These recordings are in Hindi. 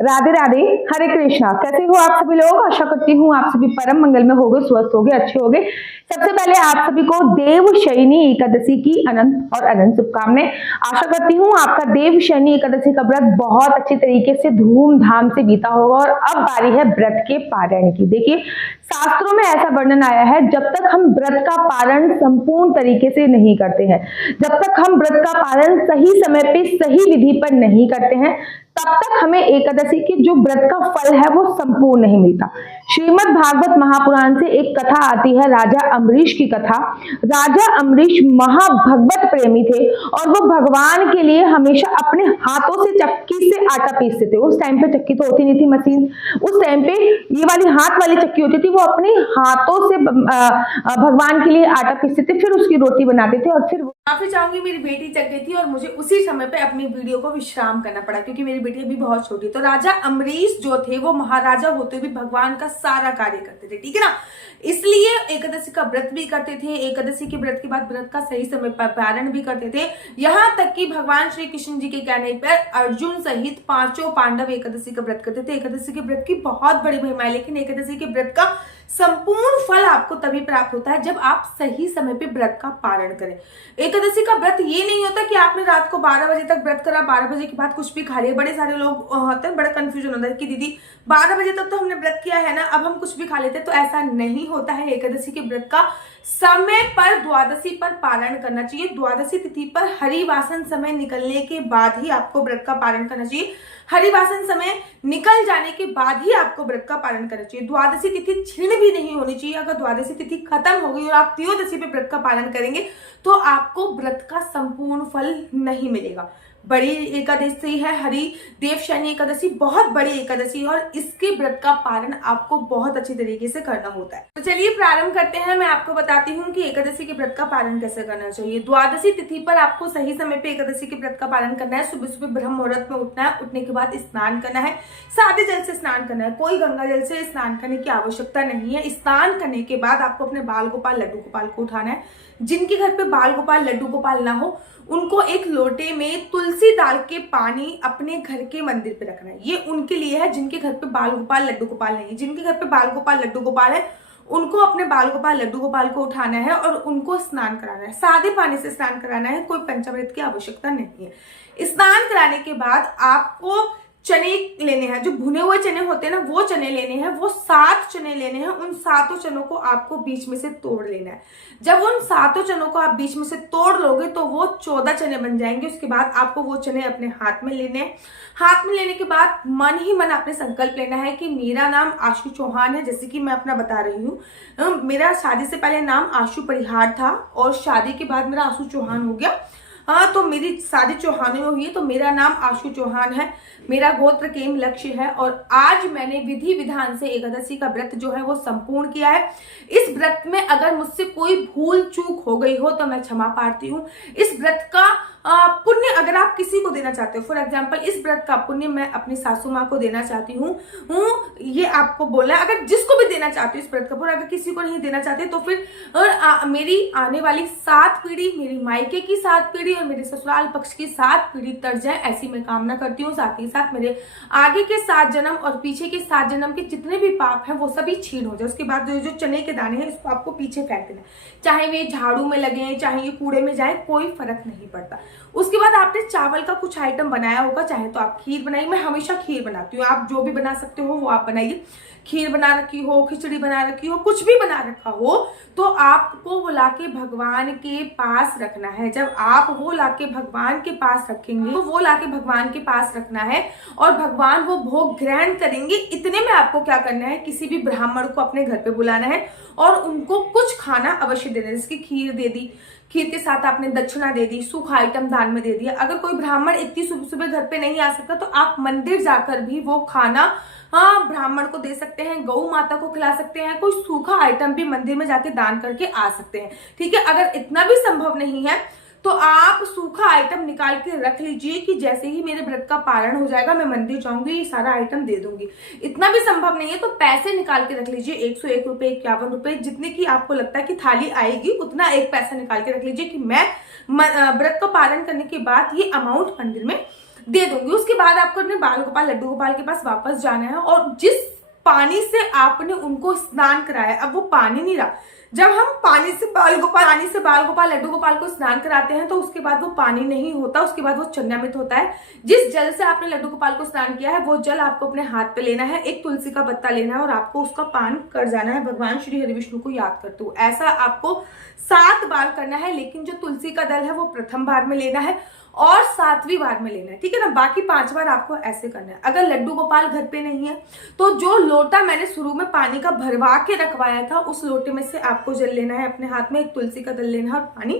राधे राधे, हरे कृष्णा। कैसे हो आप सभी लोग? आशा करती हूँ आप सभी परम मंगल में होगे, स्वस्थ होगे, अच्छे होगे। सबसे पहले आप सभी को देवशयनी एकादशी की अनंत और अनंत शुभकामनाएं। आशा करती हूँ आपका देवशयनी एकादशी का व्रत बहुत अच्छी तरीके से धूमधाम से बीता होगा। और अब बारी है व्रत के पारण की। देखिए, शास्त्रों में ऐसा वर्णन आया है, जब तक हम व्रत का पारण संपूर्ण तरीके से नहीं करते हैं, जब तक हम व्रत का पालन सही समय पे सही विधि पर नहीं करते हैं, तब तक हमें एकादशी के जो व्रत का फल है वो संपूर्ण नहीं मिलता। श्रीमद् भागवत महापुराण से एक कथा आती है, राजा अम्बरीश की कथा। राजा अम्बरीश महाभगवत प्रेमी थे और वो भगवान के लिए हमेशा अपने हाथों से चक्की से आटा पीसते थे। उस टाइम पे चक्की तो होती नहीं थी, मशीन। उस टाइम पे ये वाली हाथ वाली चक्की होती थी, वो अपने हाथों से भगवान के लिए आटा पीसते थे, फिर उसकी रोटी बनाते थे। और फिर माफी चाहूंगी, मेरी बेटी जग गई थी और मुझे उसी समय पे अपनी वीडियो को विश्राम करना पड़ा क्योंकि मेरी बेटी अभी बहुत छोटी। तो राजा अम्बरीश जो थे वो महाराजा होते हुए भगवान का सारा कार्य करते थे, ठीक है ना। इसलिए एकादशी का व्रत भी करते थे, एकादशी के व्रत के बाद व्रत का सही समय पर पारण भी करते थे। यहाँ तक कि भगवान श्री कृष्ण जी के कहने पर अर्जुन सहित पांचों पांडव एकादशी का व्रत करते थे। एकादशी के व्रत की बहुत बड़ी महिमा है, लेकिन एकादशी के व्रत का संपूर्ण फल आपको तभी प्राप्त होता है जब आप सही समय पे व्रत का पारण करें। एकादशी का व्रत ये नहीं होता कि आपने रात को 12 बजे तक व्रत करा, 12 बजे के बाद कुछ भी खा लिया। बड़े सारे लोग होते हैं, बड़ा कंफ्यूजन होता है कि दीदी 12 बजे तक तो हमने व्रत किया है ना, अब हम कुछ भी खा लेते हैं। तो ऐसा नहीं होता है। एकादशी के व्रत का समय पर द्वादशी पर पारण करना चाहिए। द्वादशी तिथि पर हरिवासन समय निकलने के बाद ही आपको व्रत का पारण करना चाहिए। हरिवासन समय निकल जाने के बाद ही आपको व्रत का पालन करना चाहिए। द्वादशी तिथि क्षीण भी नहीं होनी चाहिए। अगर द्वादशी तिथि खत्म हो गई और आप त्रयोदशी पे व्रत का पालन करेंगे तो आपको व्रत का संपूर्ण फल नहीं मिलेगा। बड़ी एकादशी है हरि देवशयनी एकादशी, बहुत बड़ी एकादशी, और इसके व्रत का पालन आपको बहुत अच्छी तरीके से करना होता है। तो चलिए प्रारंभ करते हैं। मैं आपको बताती हूँ कि एकादशी के व्रत का पालन कैसे करना चाहिए। द्वादशी तिथि पर आपको सही समय पे एकादशी के व्रत का पालन करना है। सुबह सुबह ब्रह्म मुहूर्त में उठना है, उठने के बाद स्नान करना है, सादे जल से स्नान करना है। कोई गंगा जल से स्नान करने की आवश्यकता नहीं है। स्नान करने के बाद आपको अपने बाल गोपाल लड्डू गोपाल को उठाना है। जिनके घर पे बाल गोपाल लड्डू गोपाल ना हो, उनको एक लोटे में तुलसी डाल के पानी अपने घर के मंदिर पे रखना है। ये उनके लिए है जिनके घर पे बाल गोपाल लड्डू गोपाल नहीं है। जिनके घर पे बाल गोपाल लड्डू गोपाल है, उनको अपने बाल गोपाल लड्डू गोपाल को उठाना है और उनको स्नान कराना है। सादे पानी से स्नान कराना है, कोई पंचामृत की आवश्यकता नहीं है। स्नान कराने के बाद आपको चने लेने हैं, जो भुने हुए चने होते हैं ना, वो चने लेने हैं। वो 7 चने लेने हैं। उन 7 चनों को आपको बीच में से तोड़ लेना है। जब उन 7 चनों को आप बीच में से तोड़ लोगे तो वो 14 चने बन जाएंगे। उसके बाद आपको वो चने अपने हाथ में लेने हैं। हाथ में लेने के बाद मन ही मन आपने संकल्प लेना है कि मेरा नाम आशु चौहान है। जैसे कि मैं अपना बता रही हूँ, मेरा शादी से पहले नाम आशु परिहार था और शादी के बाद मेरा आशु चौहान हो गया। हाँ, तो मेरी शादी चौहान में हुई है, तो मेरा नाम आशु चौहान है, मेरा गोत्र केम लक्ष्य है और आज मैंने विधि विधान से एकादशी का व्रत जो है वो संपूर्ण किया है। इस व्रत में अगर मुझसे कोई भूल चूक हो गई हो तो मैं क्षमा प्रार्थी हूँ। इस व्रत का पुण्य अगर आप किसी को देना चाहते हो, फॉर एग्जाम्पल इस व्रत का पुण्य मैं अपनी सासू माँ को देना चाहती हूँ, ये आपको बोला है। अगर जिसको भी देना चाहती हूँ इस व्रत का पुण्य, अगर किसी को नहीं देना चाहते तो फिर मेरी आने वाली 7 पीढ़ी, मेरी मायके की 7 पीढ़ी और मेरे ससुराल पक्ष की 7 पीढ़ी तर जाए, ऐसी मैं कामना करती हूँ। साथ ही साथ मेरे आगे के 7 जन्म और पीछे के 7 जन्म के जितने भी पाप हैं वो सभी छीन हो जाए। उसके बाद जो चने के दाने हैं इसको आपको पीछे फेंक देना, चाहे वे झाड़ू में लगे, चाहे ये कूड़े में जाए, कोई फर्क नहीं पड़ता। उसके बाद आपने चावल का कुछ आइटम बनाया होगा, चाहे तो आप खीर बनाइए। मैं हमेशा खीर बनाती हूँ, आप जो भी बना सकते हो वो आप बनाइए। खीर बना रखी हो, खिचड़ी बना रखी हो, कुछ भी बना रखा हो तो आपको वो लाके भगवान के पास रखना है। जब आप वो लाके भगवान के पास रखेंगे तो वो लाके भगवान के पास रखना है और भगवान वो भोग ग्रहण करेंगे। इतने में आपको क्या करना है, किसी भी ब्राह्मण को अपने घर पे बुलाना है और उनको कुछ खाना अवश्य देना है। जैसे कि खीर दे दी, खीर के साथ आपने दक्षिणा दे दी, सूखा आइटम दान में दे दिया। अगर कोई ब्राह्मण इतनी सुबह सुबह घर पे नहीं आ सकता तो आप मंदिर जाकर भी वो खाना ब्राह्मण को दे सकते हैं, गौ माता को खिला सकते हैं, कोई सूखा आइटम भी मंदिर में जाके दान करके आ सकते हैं, ठीक है। अगर इतना भी संभव नहीं है तो आप सूखा आइटम निकाल के रख लीजिए कि जैसे ही मेरे व्रत का पारण हो जाएगा मैं मंदिर जाऊंगी, ये सारा आइटम दे दूंगी। इतना भी संभव नहीं है तो पैसे निकाल के रख लीजिए, 101 रुपए, 51 रुपए, जितने की आपको लगता है कि थाली आएगी उतना एक पैसा निकाल के रख लीजिए कि मैं व्रत का पालन करने के बाद ये अमाउंट मंदिर में दे दूंगी। उसके बाद आपको अपने बाल गोपाल लड्डू गोपाल के पास वापस जाना है और जिस पानी से आपने उनको स्नान कराया, अब वो पानी नहीं रहा। जब हम पानी से बाल गोपाल लड्डू गोपाल को स्नान कराते हैं तो उसके बाद वो पानी नहीं होता, उसके बाद वो चन्नामृत होता है। जिस जल से आपने लड्डू गोपाल को स्नान किया है वो जल आपको अपने हाथ पे लेना है, एक तुलसी का पत्ता लेना है और आपको उसका पान कर जाना है भगवान श्री हरि विष्णु को याद करते हुए। ऐसा आपको 7 बार करना है, लेकिन जो तुलसी का दल है वो प्रथम बार में लेना है और 7वीं बार में लेना है, ठीक है ना। बाकी 5 बार आपको ऐसे करना है। अगर लड्डू गोपाल घर पे नहीं है तो जो लोटा मैंने शुरू में पानी का भरवा के रखवाया था उस लोटे में से आपको जल लेना है अपने हाथ में, एक तुलसी का दल लेना है और पानी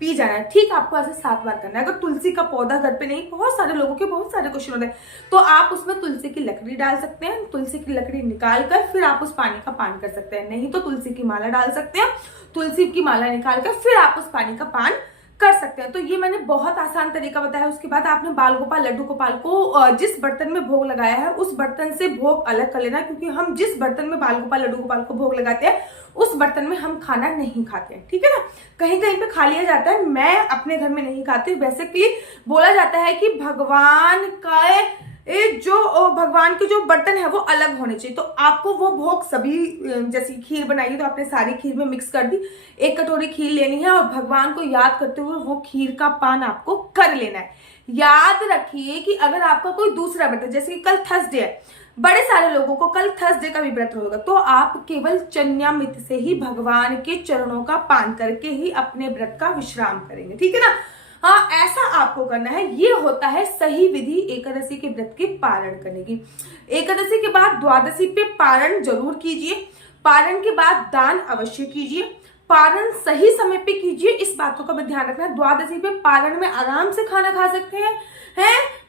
पी जाना है। ठीक, आपको ऐसे 7 बार करना है। अगर तुलसी का पौधा घर पे नहीं, बहुत सारे लोगों के बहुत सारे क्वेश्चन होते हैं, तो आप उसमें तुलसी की लकड़ी डाल सकते हैं। तुलसी की लकड़ी निकाल कर फिर आप उस पानी का पान कर सकते हैं। नहीं तो तुलसी की माला डाल सकते हैं, तुलसी की माला निकाल कर फिर आप उस पानी का पान कर सकते हैं। तो ये मैंने बहुत आसान तरीका बताया। उसके बाद आपने बाल गोपाल लड्डू गोपाल को जिस बर्तन में भोग लगाया है उस बर्तन से भोग अलग कर लेना, क्योंकि हम जिस बर्तन में बाल गोपाल लड्डू गोपाल को भोग लगाते हैं उस बर्तन में हम खाना नहीं खाते हैं, ठीक है ना। कहीं कहीं पे खा लिया जाता है, मैं अपने घर में नहीं खाती। वैसे कि बोला जाता है कि भगवान के जो बर्तन है वो अलग होने चाहिए। तो आपको वो भोग सभी, जैसे खीर बनाई तो आपने सारी खीर में मिक्स कर दी, 1 कटोरी खीर लेनी है और भगवान को याद करते हुए वो खीर का पान आपको कर लेना है। याद रखिए कि अगर आपका कोई दूसरा व्रत है, जैसे कि कल थर्सडे है, बड़े सारे लोगों को कल थर्सडे का भी व्रत होगा, तो आप केवल चन्यामृत से ही भगवान के चरणों का पान करके ही अपने व्रत का विश्राम करेंगे, ठीक है ना। हाँ, ऐसा आपको करना है। ये होता है सही विधि एकादशी के व्रत के पारण करने की। एकादशी के बाद द्वादशी पे पारण जरूर कीजिए। पारण के बाद दान अवश्य कीजिए। पारण सही समय पे कीजिए, इस बातों का भी ध्यान रखना है। द्वादशी पे पारण में आराम से खाना खा सकते हैं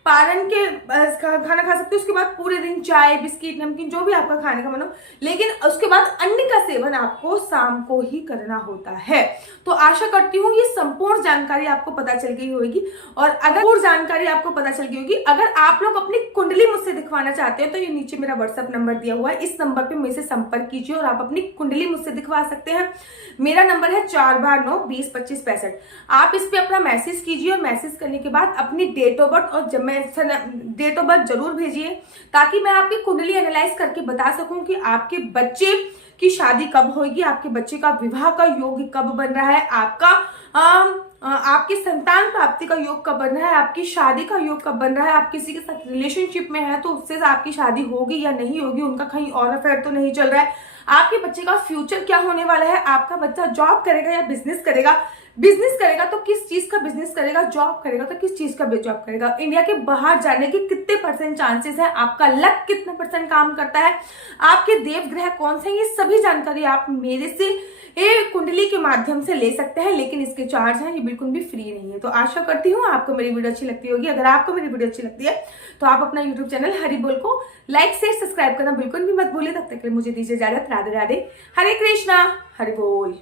पारण के खाना खा सकते हैं। उसके बाद पूरे दिन चाय बिस्किट नमकीन जो भी आपका खाने का मन हो, लेकिन उसके बाद अन्न का सेवन आपको शाम को ही करना होता है। तो आशा करती हूँ ये संपूर्ण जानकारी आपको पता चल गई होगी। और अगर पूर्ण जानकारी आपको पता चल गई होगी, अगर आप लोग अपनी कुंडली मुझसे दिखवाना चाहते हैं तो ये नीचे मेरा व्हाट्सएप नंबर दिया हुआ है, इस नंबर पे मेरे से संपर्क कीजिए और आप अपनी कुंडली मुझसे दिखवा सकते हैं। मेरा नंबर है 492202565। आप इस पे अपना मैसेज कीजिए और मैसेज करने के बाद अपनी डेट ऑफ बर्थ और डेट ऑफ बर्थ जरूर भेजिए, ताकि मैं आपकी कुंडली एनालाइज करके बता सकूं कि आपके बच्चे की शादी कब होगी, आपके बच्चे का विवाह का योग कब बन रहा है, आपकी संतान प्राप्ति का योग कब बन रहा है, आपकी शादी का योग कब बन रहा है। आप किसी के साथ रिलेशनशिप में है तो उससे आपकी शादी होगी या नहीं होगी, उनका कहीं और अफेयर तो नहीं चल रहा है, आपके बच्चे का फ्यूचर क्या होने वाला है, आपका बच्चा जॉब करेगा या बिजनेस करेगा, बिजनेस करेगा तो किस चीज का बिजनेस करेगा, जॉब करेगा तो किस चीज का जॉब करेगा, इंडिया के बाहर जाने के कितने % चांसेस है, आपका लक कितने % काम करता है, आपके देव ग्रह कौन से, ये सभी जानकारी आप मेरे से कुंडली के माध्यम से ले सकते हैं। लेकिन इसके चार्ज हैं, ये बिल्कुल भी फ्री नहीं है। तो आशा करती हूँ आपको मेरी वीडियो अच्छी लगती होगी। अगर आपको मेरी वीडियो अच्छी लगती है तो आप अपना यूट्यूब चैनल हरि बोल को लाइक शेयर सब्सक्राइब करना बिल्कुल भी मत भूलिए। तब तक के लिए मुझे दीजिए इजाजत। राधे राधे, हरे कृष्णा, हरि बोल।